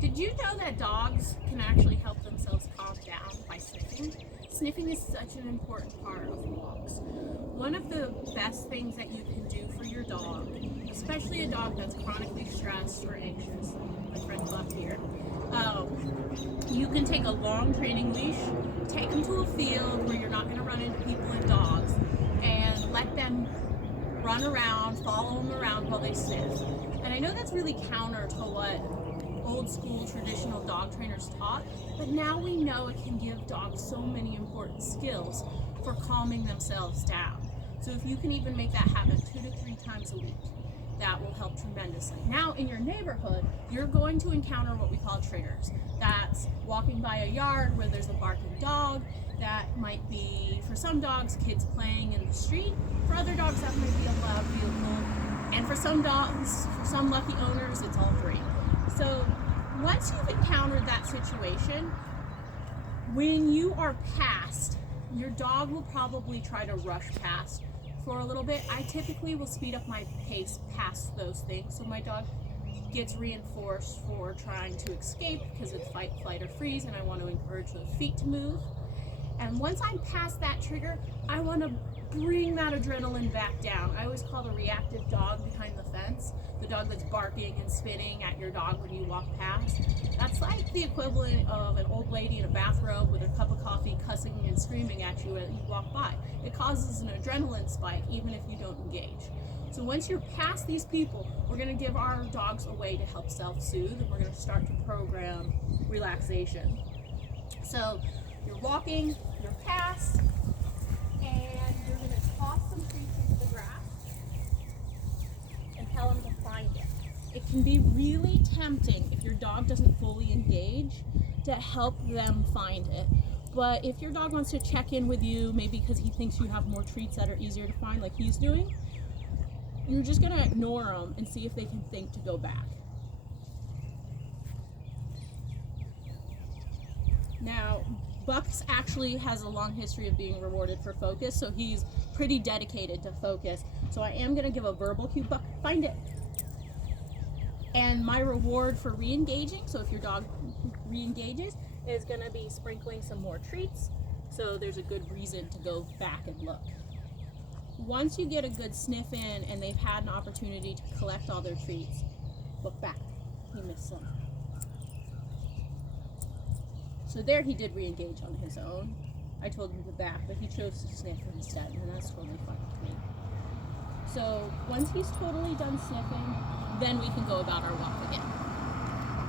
Did you know that dogs can actually help themselves calm down by sniffing? Sniffing is such an important part of walks. One of the best things that you can do for your dog, especially a dog that's chronically stressed or anxious, my friend Buck here, you can take a long training leash, take them to a field where you're not going to run into people and dogs, and let them run around, follow them around while they sniff. And I know that's really counter to what old school traditional dog trainers taught, but now we know it can give dogs so many important skills for calming themselves down. So if you can even make that happen 2 to 3 times a week, that will help tremendously. Now in your neighborhood, you're going to encounter what we call triggers. That's walking by a yard where there's a barking dog. That might be, for some dogs, kids playing in the street. For other dogs, that might be a loud vehicle. And for some dogs, for some lucky owners, it's all 3. So once you've encountered that situation, when you are past, your dog will probably try to rush past for a little bit. I typically will speed up my pace past those things, so my dog gets reinforced for trying to escape because it's fight, flight, or freeze, and I want to encourage those feet to move. And once I'm past that trigger, I want to bring that adrenaline back down. I always call the reactive dog behind the fence, the dog that's barking and spitting at your dog when you walk past. That's like the equivalent of an old lady in a bathrobe with a cup of coffee cussing and screaming at you as you walk by. It causes an adrenaline spike even if you don't engage. So once you're past these people, we're going to give our dogs a way to help self-soothe, and we're going to start to program relaxation. So you're walking, you're past, and you're going to toss some treats into the grass and tell them to find it. It can be really tempting if your dog doesn't fully engage to help them find it. But if your dog wants to check in with you, maybe because he thinks you have more treats that are easier to find, like he's doing, you're just going to ignore them and see if they can think to go back. Now, Bucks actually has a long history of being rewarded for focus, so he's pretty dedicated to focus. So I am going to give a verbal cue, Buck, find it. And my reward for re-engaging, so if your dog re-engages, is going to be sprinkling some more treats, so there's a good reason to go back and look. Once you get a good sniff in and they've had an opportunity to collect all their treats, look back. He missed some. So there he did re-engage on his own. I told him to go back, but he chose to sniff instead, and that's totally fine with me. So once he's totally done sniffing, then we can go about our walk again.